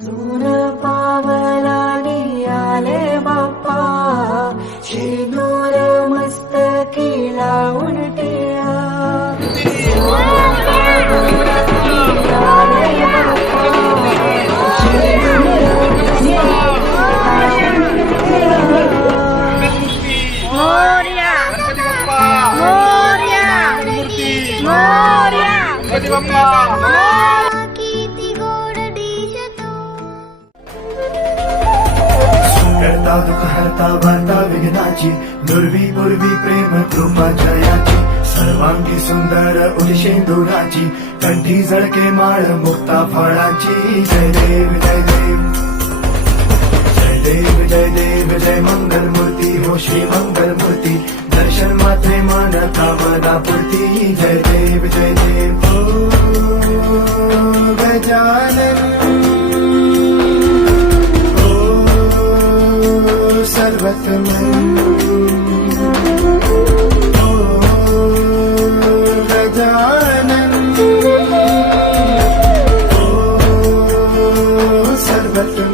सून पावलानी आले बाप्पा, शेंदूर मस्तकी लावून टिळा. करता दुःख हरता वार्ता विघ्नाची, दुर्वी पूर्वी प्रेम कृपाच्या याची, सर्वांगी सुंदर उदिशेंदुराची, कंठी झळके माळ मुक्ता फळाची. जय देव जय देव जय देव जय देव जय मंगल मूर्ती हो श्री मंगल मूर्ती, दर्शन मात्रे मन कामना पूर्ती. जय देव जय देव ओ गजानन सर्वतमन ओ गजानन ओ सर्वतमन.